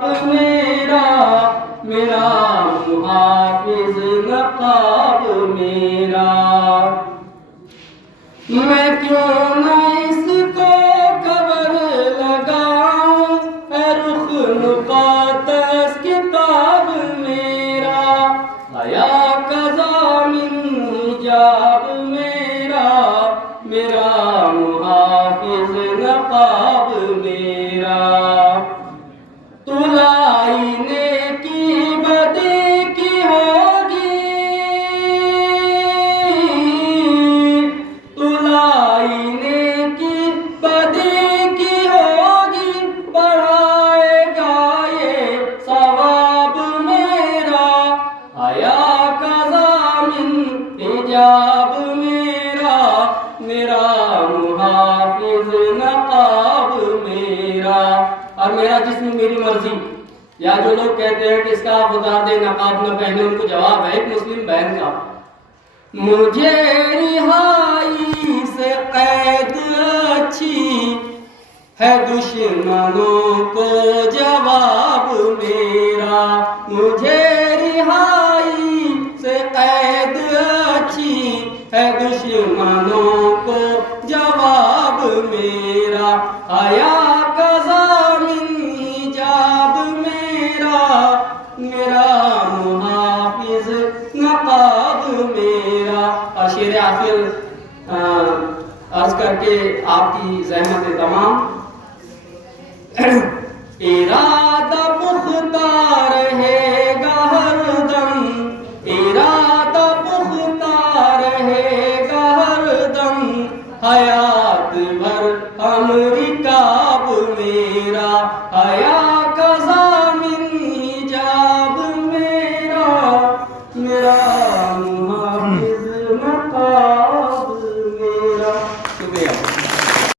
میرا میرا محافظ نقاب میرا، میں کیوں نہ اس کو کور لگاؤں، اے رخ مقدس کتاب میرا، حیا کا ضامن حجاب میرا، میرا محافظ نقاب میرا، آئینے کی بدی کی ہوگی، آئینے کی بدی کی ہوگی، بڑھائے گا یہ ثواب میرا، حیا کا ضامن حجاب میرا، میرا محافظ نقاب میرا، اور میرا جسم میری مرضی۔ یا جو لوگ کہتے ہیں کہ اس کا آپ اتار دیں، نقاب نہ پہنے، ان کو جواب ہے ایک مسلم بہن کا، مجھے رہائی سے قید اچھی ہے دشمنوں کو جواب میرا، مجھے رہائی سے قید اچھی ہے دشمنوں کو جواب میرا، حیا کا ضامن حجاب میرا، میرا محافظ نقاب میرا۔ اور شعر آخر عرض کر کے آپ کی زحمت تمام، ارادہ پختہ رہے گا ہر دم، ارادہ پختہ رہے گا ہر دم، حیات بھر ہم رکاب میرا، حیا کا ضامن حجاب میرا، میرا محافظ